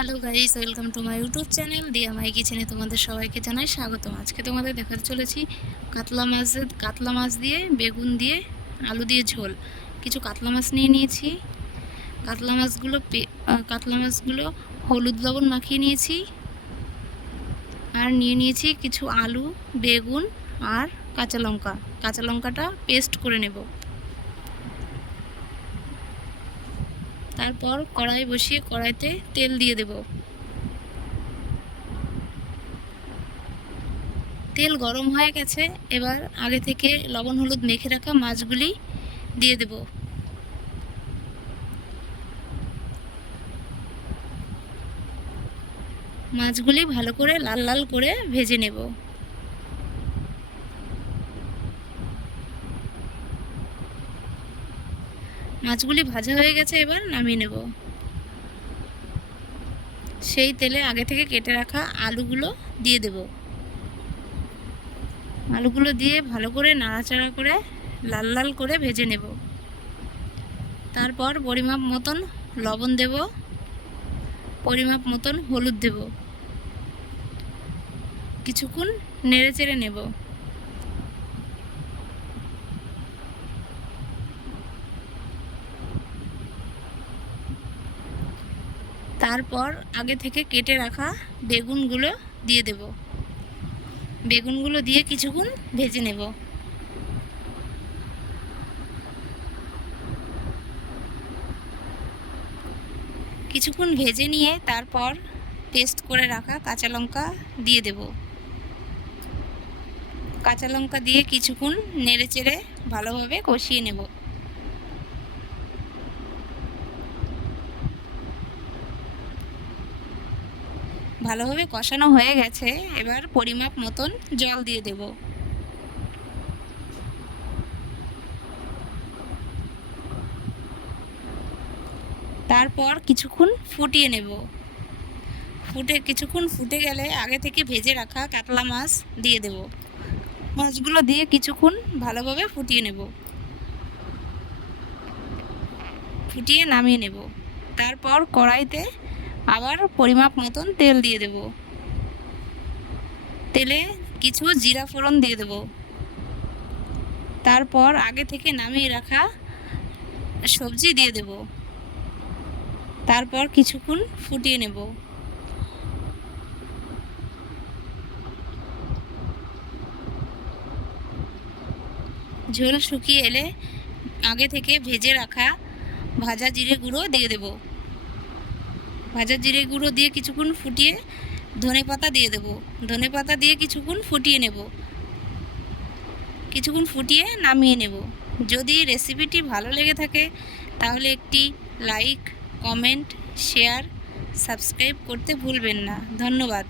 Hello guys, welcome to my YouTube channel দিয়া মাই কিচেনে তোমাদের সবাইকে জানাই স্বাগতম। আজকে তোমাদের দেখাতে চলেছি কাতলা মাছ দিয়ে বেগুন দিয়ে আলু দিয়ে ঝোল। কিছু কাতলা মাছ নিয়ে নিয়েছি। কাতলা মাছগুলো হলুদ লবণ মাখিয়ে নিয়েছি। আর নিয়ে নিয়েছি কিছু আলু, বেগুন আর কাঁচা লঙ্কাটা পেস্ট করে নেব। তারপর কড়াই বসিয়ে কড়াইতে তেল দিয়ে দেব। তেল গরম হয়ে গেছে। এবার আগে থেকে লবণ হলুদ মেখে রাখা মাছগুলি দিয়ে দেব। মাছগুলি ভালো করে লাল লাল করে ভেজে নেব। মাছগুলি ভাজা হয়ে গেছে, এবার নামিয়ে নেব। সেই তেলে আগে থেকে কেটে রাখা আলুগুলো দিয়ে দেব। আলুগুলো দিয়ে ভালো করে নাড়াচাড়া করে লাল লাল করে ভেজে নেব। তারপর পরিমাপ মতন লবণ দেব, পরিমাপ মতন হলুদ দেব। কিছুক্ষণ নেড়ে চেড়ে নেব। তারপর আগে থেকে কেটে রাখা বেগুনগুলো দিয়ে দেব। বেগুনগুলো দিয়ে কিছুক্ষণ ভেজে নেব। কিছুক্ষণ ভেজে নিয়ে তারপর পেস্ট করে রাখা কাঁচা লঙ্কা দিয়ে দেব। কাঁচা লঙ্কা দিয়ে কিছুক্ষণ নেড়ে চেড়ে ভালোভাবে কষিয়ে নেব। ভালোভাবে কষানো হয়ে গেছে। এবার পরিমাপ মতন জল দিয়ে দেব। তারপর কিছুক্ষণ ফুটিয়ে নেব। কিছুক্ষণ ফুটে গেলে আগে থেকে ভেজে রাখা কাতলা মাছ দিয়ে দেব। মাছগুলো দিয়ে কিছুক্ষণ ভালোভাবে ফুটিয়ে নেব। ফুটিয়ে নামিয়ে নেব। তারপর কড়াইতে আবার পরিমাপ মতন তেল দিয়ে দেব। তেলে কিছু জিরা ফোড়ন দিয়ে দেব। তারপর আগে থেকে নামিয়ে রাখা সবজি দিয়ে দেব। তারপর কিছুক্ষণ ফুটিয়ে নেব। ঝোল শুকিয়ে এলে আগে থেকে ভেজে রাখা ভাজা জিরে গুঁড়ো দিয়ে দেব। ভাজা জিরে গুঁড়ো দিয়ে কিছুক্ষণ ফুটিয়ে ধনেপাতা দিয়ে দেব। ধনেপাতা দিয়ে কিছুক্ষণ ফুটিয়ে নেব। কিছুক্ষণ ফুটিয়ে নামিয়ে নেব। যদি রেসিপিটি ভালো লেগে থাকে তাহলে একটি লাইক, কমেন্ট, শেয়ার, সাবস্ক্রাইব করতে ভুলবেন না। ধন্যবাদ।